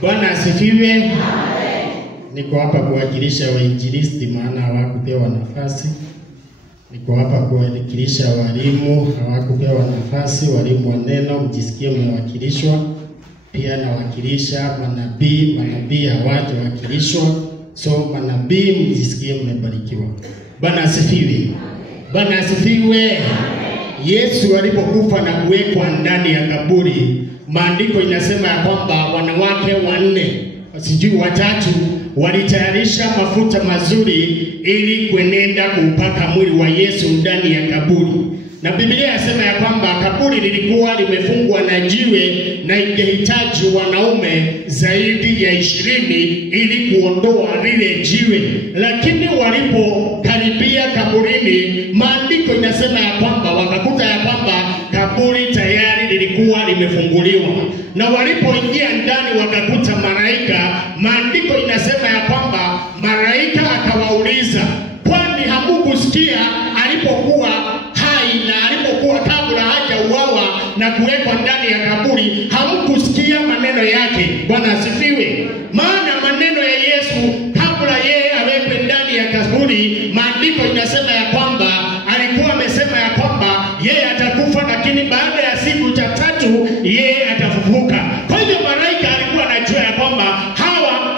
Bwana asifiwe. Amen. Niko hapa kuwakilisha wainjilisti maana hawakupewa nafasi. Niko hapa kuwakilisha walimu hawakupewa nafasi, walimu wa neno mjisikie mmewakilishwa. Pia nawakilisha manabii hawajawakilishwa. So manabii mjisikie mmebarikiwa. Bwana asifiwe. Bwana asifiwe. Amen. Yesu alipokufa na kuwekwa ndani ya kaburi, maandiko inasema ya kwamba wanawake 4, sijui 3, walitayarisha mafuta mazuri ili kuenenda kuupaka mwili wa Yesu ndani ya kaburi. Na Biblia inasema ya kwamba kaburi lilikuwa limefungwa na jiwe na ingehitaji wanaume zaidi ya 20 ili kuondoa lile jiwe. Lakini walipokaribia kaburini, maandiko inasema ya kwamba wakakuta ya kwamba kaburi tayari lilikuwa limefunguliwa. Na walipoingia ndani wakakuta malaika. Maandiko inasema ya kwamba malaika akawauliza, kwani hamukusikia alipokuwa hai na alipokuwa kabla hajauawa na kuwekwa ndani ya kaburi, hamkusikia maneno yake? Bwana asifiwe. Maana maneno ya Yesu kabla yeye awekwe ndani ya kaburi, maandiko inasema ya kwamba alikuwa amesema ya kwamba yeye atakufa, lakini baada ya siku 3 yeye atafufuka. Kwa hivyo malaika alikuwa anajua ya kwamba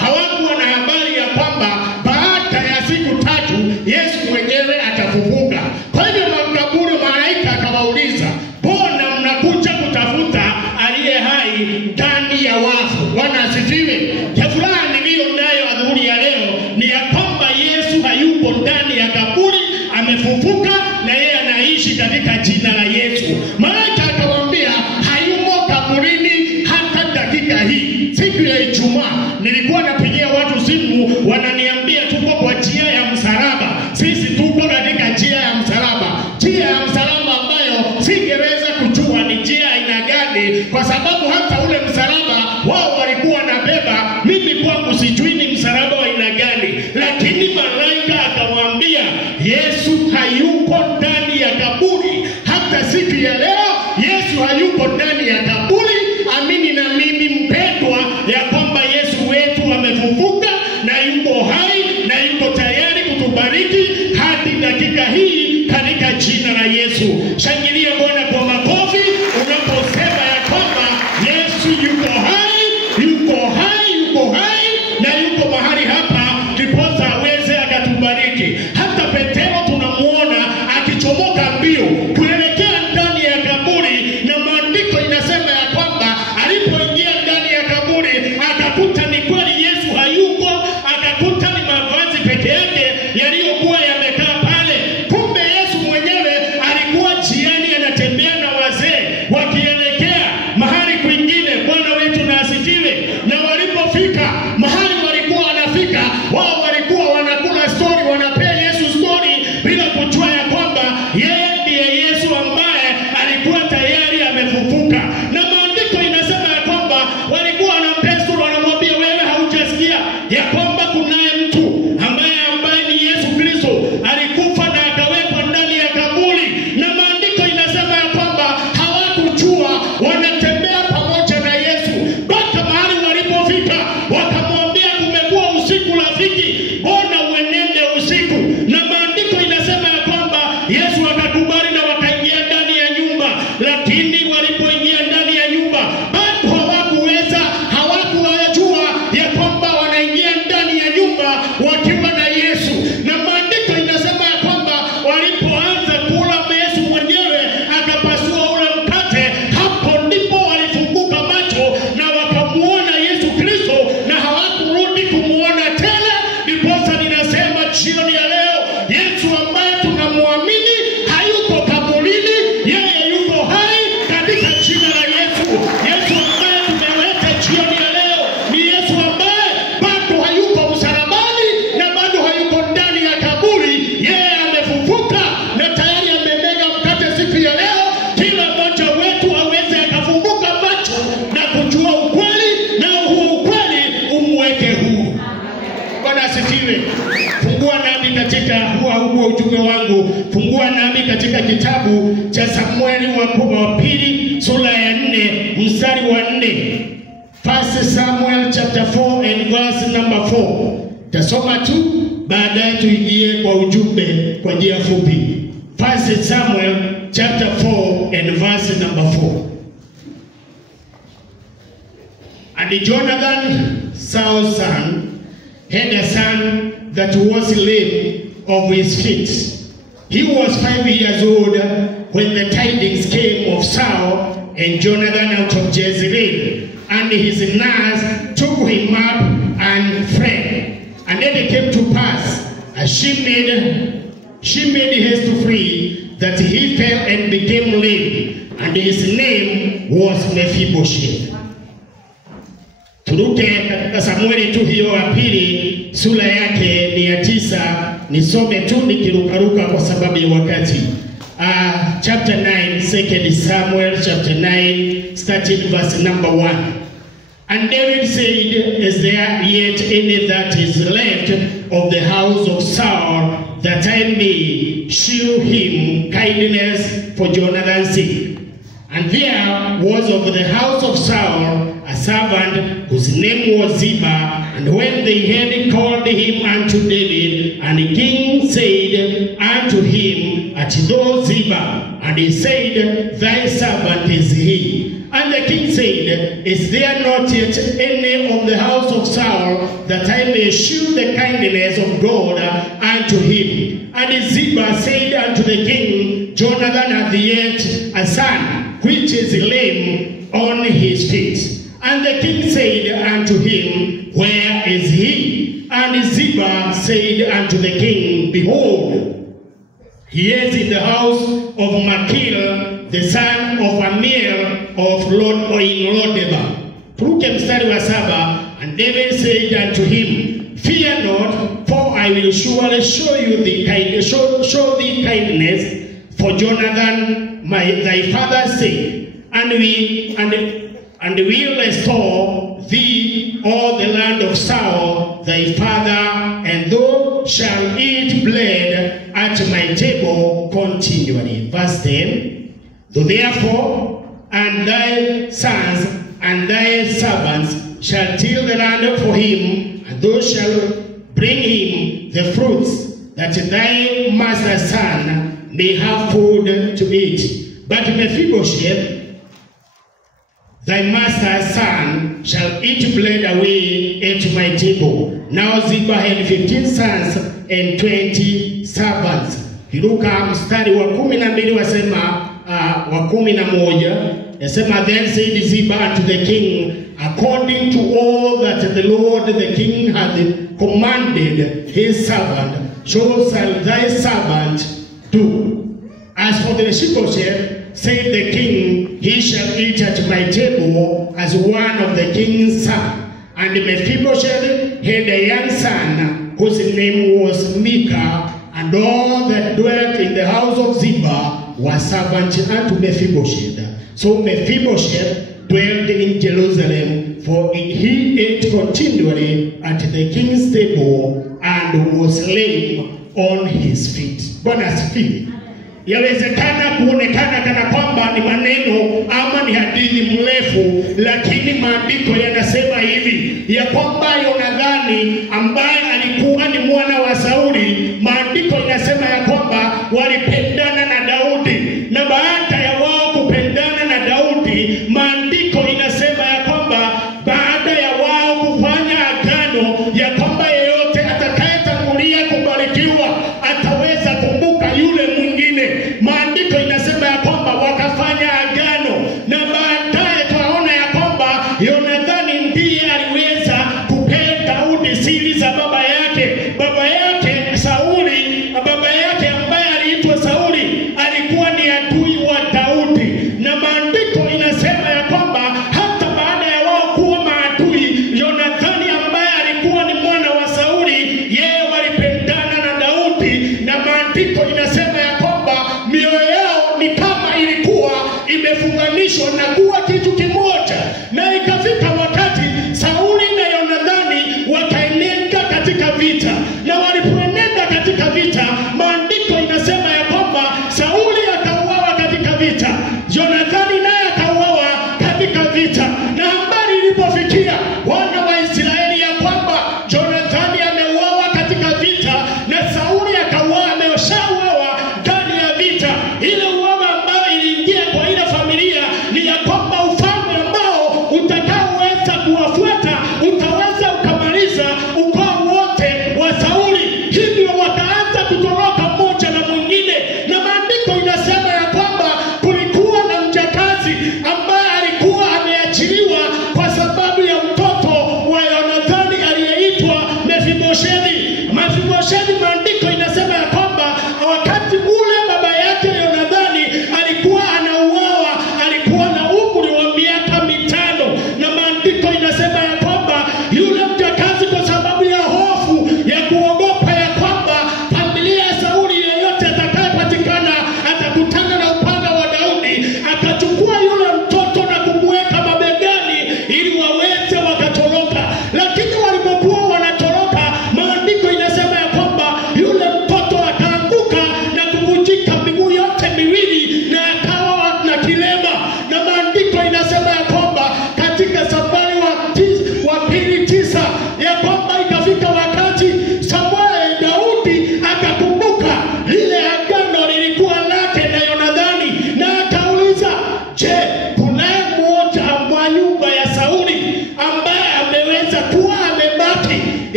hawakuwa na habari ya kwamba baada ya siku 3 Yesu mwenyewe atafufuka. Kwa hivyo makaburi, malaika akawauliza, mbona mnakuja kutafuta aliye hai ndani ya wafu? Bwana asifiwe. Furaha niliyo nayo adhuhuri ya leo ni ya kwamba Yesu hayupo ndani ya kaburi, amefufuka na yeye anaishi katika jina la Yesu. Malaika akawaambia hayumo kaburini hata dakika hii. Siku ya Ijumaa nilikuwa napigia watu simu, wananiambia tuko kwa njia ya msalaba. Sisi tuko katika njia ya msalaba. Njia ya msalaba ambayo singeweza kujua ni njia aina gani, kwa sababu hata ule msalaba wao walikuwa nabeba, mimi kwangu sijui ni msalaba wa aina gani. Lakini malaika akawaambia Yesu hayuko ndani ya kaburi. Hata siku ya leo Yesu hayuko ndani ya kaburi. Amini na mimi mpendwa ya kwamba Yesu wetu amefufuka na yuko hai na yuko tayari kutubariki hadi dakika hii katika jina la Yesu. Shangilia Bwana kwa makofi unaposema ya kwamba Yesu yuko hai, yuko hai, yuko hai na yuko mahali hapa ndiposa aweze akatubariki. Hata Petero tunamuona akichomoka mbio kuelekea ndani ya kaburi, na maandiko inasema ya kwamba alipoingia ndani ya kaburi akakuta ni kweli Yesu hayuko, akakuta ni mavazi peke yake yaliyokuwa yamekaa pale. Kumbe Yesu mwenyewe alikuwa njiani anatembea na wazee wakielekea mahali kwingine. Bwana wetu na asifiwe. Na walipofika mahali walikuwa wanafika, wao walikuwa wanakula story, wanapea Yesu story bila kujua ya kwamba yeye ndiye Yesu ambaye alikuwa tayari amefufuka. Na maandiko inasema ya kwamba walikuwa wanampea story, wanamwambia wewe haujasikia ya kwamba kunaye mtu ambaye ni Yesu Kristo alikufa na akawekwa ndani ya kaburi. Na maandiko inasema ya kwamba hawakujua wanatembea pamoja na Yesu. Mpaka mahali walipofika wakamwambia kumekuwa usiku rafiki, mbona uenende usiku? Na maandiko inasema ya kwamba Yesu akakubali na wakaingia ndani ya nyumba. Lakini walipoingia ndani ya nyumba bado hawakuwajua ya kwamba wanaingia ndani ya nyumba wakiwa na Yesu. Na maandiko inasema ya kwamba walipoanza kula, Yesu mwenyewe akapasua ule mkate. Hapo ndipo walifunguka macho na wakamuona Yesu Kristo na hawakurudi kumuona tena. Ndiposa ninasema jioni ya leo, Yesu ambaye tunamwamini hayuko kaburini, yeye yuko hai katika jina la Yesu. Yesu ambaye tumeweka jioni ya leo ni Yesu ambaye bado hayuko msalabani na bado hayuko ndani ya kaburi. Yeye amefufuka na tayari amemega mkate siku ya leo. Kila mmoja wetu aweze akafunguka macho na kujua ukweli, na huo ukweli umweke huru. Bwana asifiwe. Fungua nami katika huo ujumbe wangu. Fungua nami katika kitabu cha Samueli wa pili sura ya 4 mstari wa 4. 1 Samuel chapter 4 and verse number 4. Tasoma tu baadaye tuingie kwa ujumbe kwa njia fupi. 1 Samuel chapter 4 and verse number 4. And Jonathan, Saul's son, had a son that was lame of his feet. He was 5 years old when the tidings came of Saul and Jonathan out of Jezreel, and his nurse took him up and fled. And then it came to pass, as she made haste to flee, that he fell and became lame, and his name was Mephibosheth. Turuke katika Samueli tu hiyo ya pili, sura yake ni ya 9. Nisome tu nikirukaruka kwa sababu ya wakati. Chapter 9, 2 Samuel chapter 9, starting verse number 1. And David said, is there yet any that is left of the house of Saul, that I may shew him kindness for Jonathan's sake? And there was of the house of Saul a servant whose name was Ziba. And when they had called him unto David, and the king said unto him, Art thou Ziba? And he said, Thy servant is he. And the king said, Is there not yet any of the house of Saul, that I may shew the kindness of God unto him? And Ziba said unto the king, Jonathan hath yet a son, which is lame on his feet. And the king said unto him, Where is he? And Ziba said unto the king, Behold, he is in the house of Machir, the son of Amir of Lodeba. Turuke mstari wa 7. And David said unto him, Fear not, for I will surely show thee kindness for Jonathan thy father's sake, and will restore thee all the land of Saul thy father, and thou shalt eat bread at my table continually. Verse 10. Though therefore, and thy sons and thy servants shall till the land for him, and thou shalt bring him the fruits, that thy master's son may have food to eat. But Mephibosheth, thy master's son, shall eat bread away at my table. Now Ziba had 15 sons and 20 servants. Kiruka mstari wa 12 wasema wa 11 yasema, Then said Ziba unto the king, According to all that the Lord the king hath commanded his servant, so shall thy servant do. As for the Mephibosheth, said the king, he shall eat at my table as one of the king's sons. And Mephibosheth had a young son, whose name was Micah, and all that dwelt in the house of Ziba were servants unto Mephibosheth. So Mephibosheth dwelt in Jerusalem, for he ate continually at the king's table, and was lame on his feet. Bwana asifiwe. Yawezekana kuonekana kana kwamba ni maneno ama ni hadithi mrefu, lakini maandiko yanasema hivi ya kwamba Yonathani ambaye alikuwa ni mwana wa Sauli, maandiko yanasema ya kwamba walipendana na Daudi, na baada ya wao kupendana na Daudi, maandiko inasema ya kwamba baada ya wao kufanya agano ya kwamba yeyote atakayetangulia kubarikiwa ataweza kumbuka yule mwingine. Maandiko inasema ya kwamba wakafanya agano, na baadaye tunaona ya kwamba Yonathani ndiye aliweza kupea Daudi siri za baba yake. Baba yake Sauli, baba yake ambaye aliitwa Sauli, alikuwa ni adui wa Daudi, na maandiko inasema ya kwamba hata baada ya wao kuwa maadui, Yonathani ambaye alikuwa ni mwana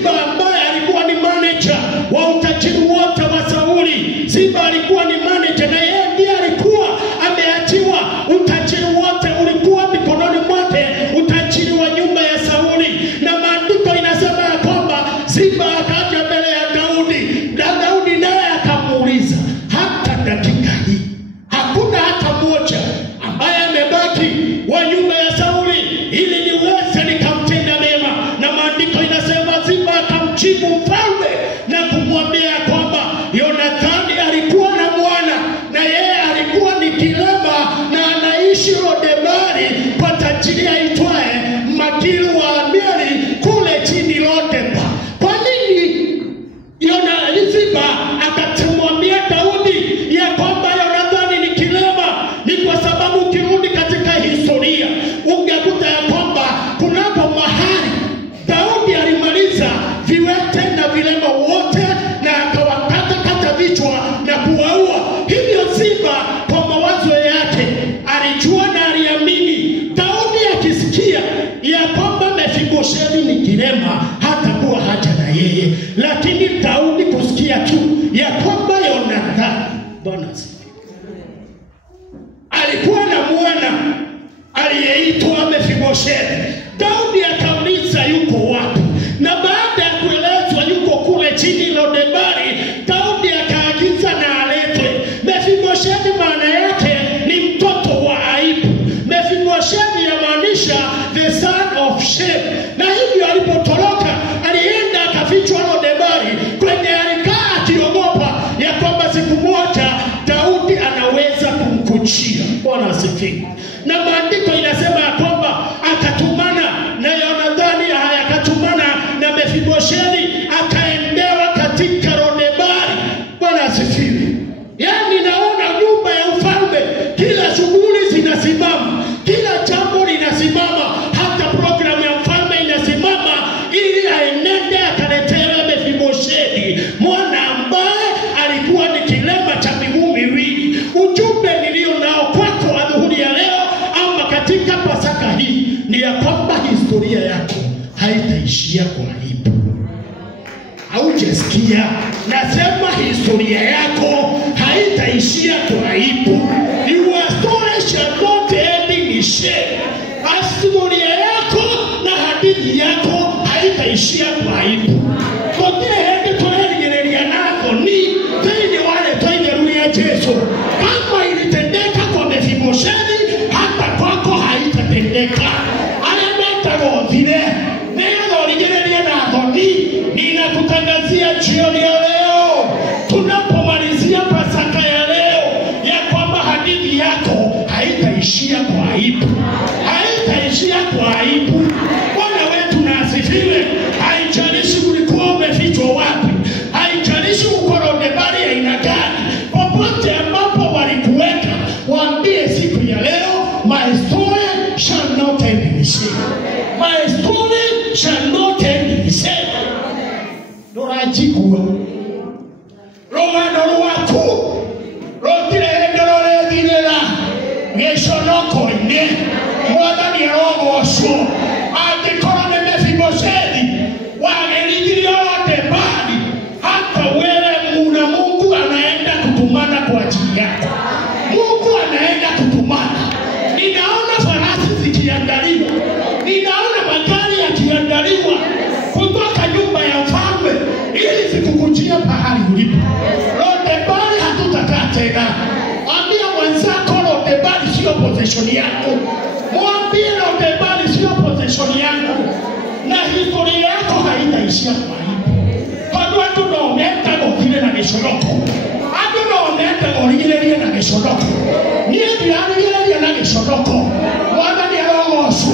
Ziba ambaye alikuwa ni manager wa utajiri wote wa Sauli. Ziba alikuwa ni manager na yeye ndiye alikuwa ameachiwa utajiri wote, ulikuwa mikononi mwake, utajiri wa nyumba ya Sauli. Na maandiko inasema ya kwamba Ziba akaja mbele ya Daudi, na Daudi naye akamuuliza, hata dakika hii hakuna hata mmoja ambaye amebaki wa nyumba ya Sauli ili niweze nikamtenda mema. Na maandiko inasema Ziba akamjibu mfalme na kumwambia kwamba Yonathani alikuwa na mwana, na yeye alikuwa ni kilema na anaishi Lodebari kwa tajiri aitwaye Makiri wa Amieli kule chini Lodeba. Kwa nini Ziba akatumwambia Daudi ya kwamba Yonathani ni kilema? Ni kwa sababu ukirudi katika historia ungekuta ya kwamba kunapo mahali Daudi alimaliza viwete na vilema wote na akawakata vichwa na kuwaua. Hivyo Ziba kwa mawazo yake alijua na aliamini Daudi akisikia ya kwamba Mefibosheti ni kilema hatakuwa haja na yeye. Lakini Daudi kusikia tu ya kwamba Yonathani, Bwana asifiwe, alikuwa na mwana aliyeitwa Mefibosheti, Daudi akauliza yuko wapi? Na baada ya kuelezwa yuko kule chini Lodebari, Daudi akaagiza na aletwe. Mefibosheti maana yake ni mtoto wa aibu. Mefibosheti yamaanisha the son of shame. Na hivyo alipotoroka alienda akafichwa Lodebari kwenye alikaa akiogopa ya kwamba siku moja Daudi anaweza kumkuchia. Bwana asifiwe. Na maandiko inasema ya kwamba akatumana na Yonathani, akatumana na Mefibosheti, akaendewa katika Lodebari. Bwana asifiwe. Yaani naona nyumba ya ufalme kila shughuli zinasimama, kila jambo linasimama, hata programu ya mfalme inasimama ili aenende akaletewe Mefibosheti, mwana ambaye alikuwa ni kilema cha miguu miwili. Ujumbe nilio nao kwako adhuhuri ya leo ama katika Pasaka hii ni ya kwamba historia yako haitaishia kwa aibu. Haujasikia? Nasema historia yako haitaishia kwa aibu. Your story shall not end in shame. Historia yako na hadithi yako haitaishia kwa aibu. Kwa kile hende tunaendelea nako ni tende wale tuendelee Yesu. Kama ilitendeka kwa Mefibosheti, hata kwako haitatendeka. Vile neno lijerelia na adhoni, ninakutangazia jioni ya leo tunapomalizia Pasaka ya leo ya kwamba hadithi yako haitaishia kwa aibu. Haitaishia kwa aibu. Bwana wetu na asifiwe. Haijalishi ulikuwa umefichwa wapi, haijalishi uko Lodebari aina gani, popote ambapo walikuweka, waambie siku ya leo, my story shall not end in shame. My story shall not end in shame. Norajikua Romano wako Rotile endorole dinela Neshonoko ne Mwana ni rogo osho Adekorone Mefibosheti Wagelidilio Lodebari. Hata wewe muna Mungu anaenda kutumana kwa ajili yako. Mungu anaenda kutumana. Ninaona farasi zikiandaliwa, ninaona magari yakiandaliwa kutoka nyumba ya mfalme ili zikukujia pahali ulipo. Lodebari hatutakaa tena. Mwambie mwenzako Lodebari sio possession yako. Mwambie Lodebari sio possession yako. Na historia yako haitaishia kwa aibu. Kwa watu naometa gokile na geshoroko. Ado naometa gorigilelia na geshoroko. Niye aligilelia na geshoroko. Mwana ni rogosu.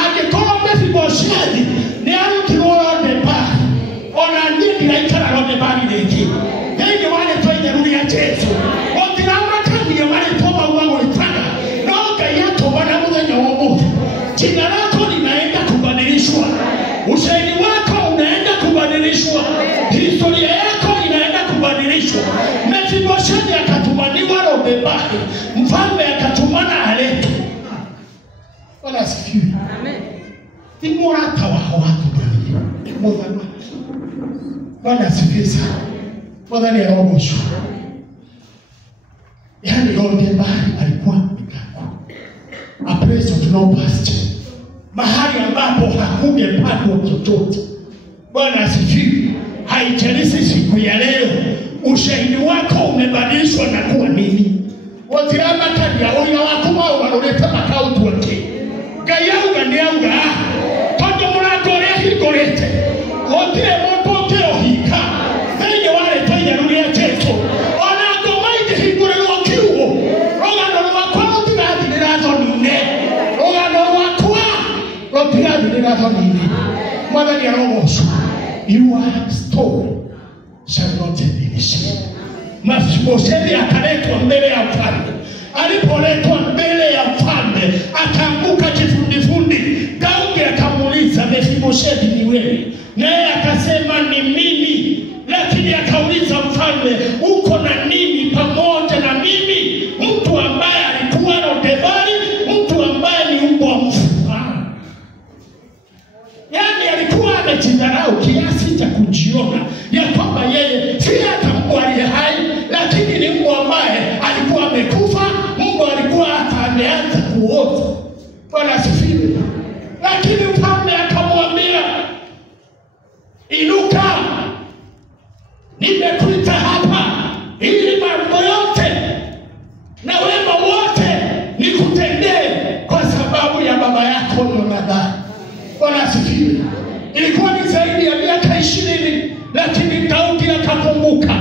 Agekoro Mefibosheti ni alutirwa Lodebari. Ona ndiye ninaikara Lodebari leki. Henge wale tuenderulia Yesu. Otirama kandi ya wale toba uwango litana. Noga yato wana mwenye wamuthi. Jina lako linaenda kubadilishwa. Ushahidi wako unaenda kubadilishwa. Historia yako inaenda kubadilishwa. Mefibosheti akatumaniwa Lodebari. Mfalme akatumana alete. Wala asifiwe. Amen. Timurata wa watu gani? Mwana Bwana asifiwe sana. Bwana ni aomosho. Yaani Lodebari alikuwa mikako. A place of no pasture. Mahali ambapo hakungepandwa chochote. Bwana asifiwe. Haijalishi siku ya leo ushahidi wako umebadilishwa na kuwa nini? Watirama kanya oya wakuma waroleta makautu wake. Gayauga ndiauga. Tondo muragore higorete. Otire mopote ohika. Venye wale toya nulia cheto. Onago maite higore wakiuo. Rogano wakwa otiradi nirazo nine. Rogano wakwa otiradi nirazo nine. Mwana ni aromosu. You are story shall not diminish. Mefiboshethi akaletwa mbele ya mfalme. Alipoletwa mbele ya mfalme akaanguka kifundifundi. Daudi akamuuliza, Mefiboshethi ni wewe? Naye akasema ni mimi. Lakini akauliza mfalme, uko na nini pamoja na mimi? Mtu ambaye alikuwa Lodebari, mtu ambaye ni mbwa mfupa. Yaani alikuwa amejidharau kiasi cha kujiona ya kwamba yeye si hata mbwa aliye hai, lakini ni mbwa ambaye alikuwa amekufa. Mbwa alikuwa hata ameanza kuota. Bwana asifiwe. Lakini mfalme akamwambia, inuka, nimekuita hapa ili mambo yote na wema wote nikutendee kwa sababu ya baba yako Yonadani. Bwana asifiwe. Ilikuwa ni zaidi ya miaka 20, lakini Daudi akakumbuka.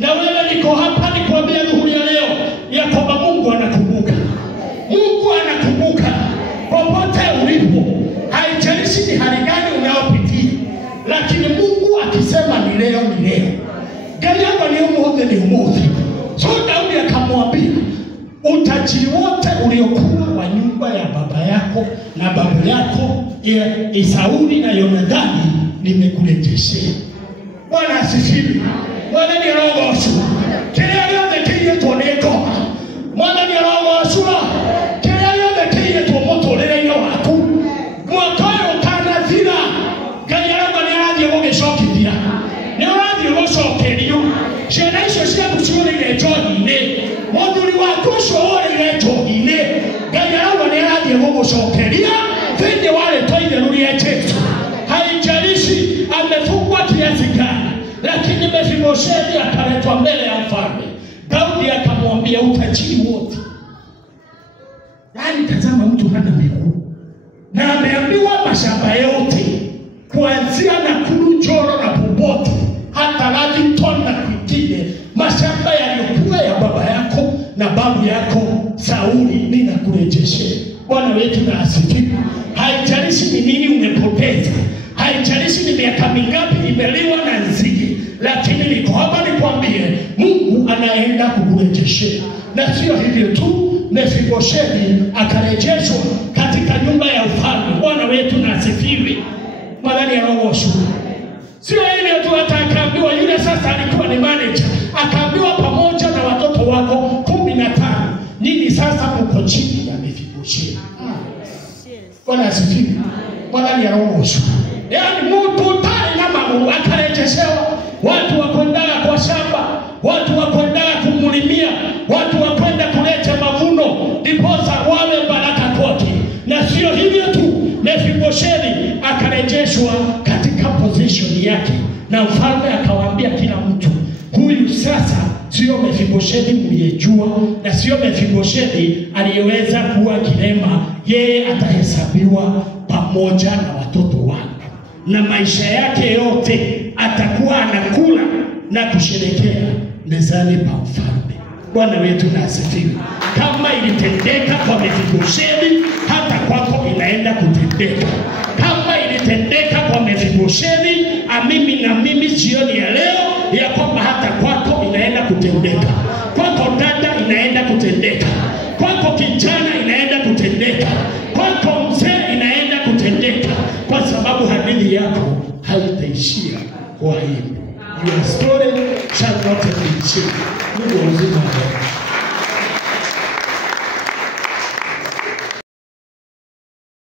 Na wewe niko hapa nikwambia dhuhuri ya leo ya kwamba Mungu anakumbuka. Mungu anakumbuka popote ulipo. Haijalishi ni hali gani unayopitia, lakini Mungu akisema ni leo ni leo. Gayaba ni umuhoze ni umuhoze. So Daudi akamwambia, utajiri wote uliokuwa wa nyumba ya baba yako na babu yako Sauli na Yonadani nimekurejeshea. Bwana asifiwe. Bwana ni arogoshwa. Kile yote kile toneko. Bwana ni arogoshwa. Kile yote kile tomotolele wako. Mwakayo kana zira. Gayaraba ni radio mogeshokithia. Ni radio goshokerio. Shena icio cia kucione ile joine. Moduli wako shore ile joine. Gayaraba ni radio mogoshokeria. Venye wale toide nulia chetu. Haijalishi amefungwa kiasi gani, lakini Mefiboshethi akaletwa mbele ya mfalme. Daudi akamwambia, utajiri wote. Yaani tazama, mtu hana miguu na ameambiwa mashamba yote kuanzia Nakuru, Njoro na Pobote hata Lavington na kwingine, mashamba yaliyokuwa ya baba yako na babu yako Sauli ninakurejeshea. Bwana wetu na asifiwe. Haijalishi ni nini umepoteza, haijalishi ni miaka mingapi imeliwa na nzige, lakini niko hapa nikwambie, Mungu anaenda kukurejeshea. Na sio hivyo tu, Mefiboshethi akarejeshwa katika nyumba ya ufalme. Bwana wetu na asifiwe. Bwana ni arogoshwa. Sio ile tu, hata akaambiwa yule sasa alikuwa ni manager, akaambiwa pamoja na watoto wako 15, nini sasa mko chini ya Mefiboshethi. Bwana asifiwe. Bwana ni arogoshwa. Yaani mtu tayari na mambo akarejeshewa. Watu wakwenda kwa shamba, watu wakwenda kumulimia, watu wakwenda kuleta mavuno, ndiposa wawe baraka kwake. Na sio hivyo tu, Mefiboshethi akarejeshwa katika position yake. Na mfalme akawaambia kila mtu, huyu sasa sio Mefiboshethi mliyejua, na sio Mefiboshethi aliyeweza kuwa kilema. Yeye atahesabiwa pamoja na watoto wake, na maisha yake yote atakuwa anakula na kusherekea mezani pa mfalme. Bwana wetu na asifiwe. Kama ilitendeka kwa Mefiboshethi, hata kwako inaenda kutendeka. Kama ilitendeka kwa Mefiboshethi, mimi na mimi jioni ya leo ya kwamba hata kwako inaenda kutendeka. Kwako dada inaenda kutendeka. Kwako kijana inaenda kutendeka. Kwako mzee inaenda kutendeka, kwa sababu hadithi yako haitaishia kwa hivyo. Your story shall not be changed. Mungu uzima.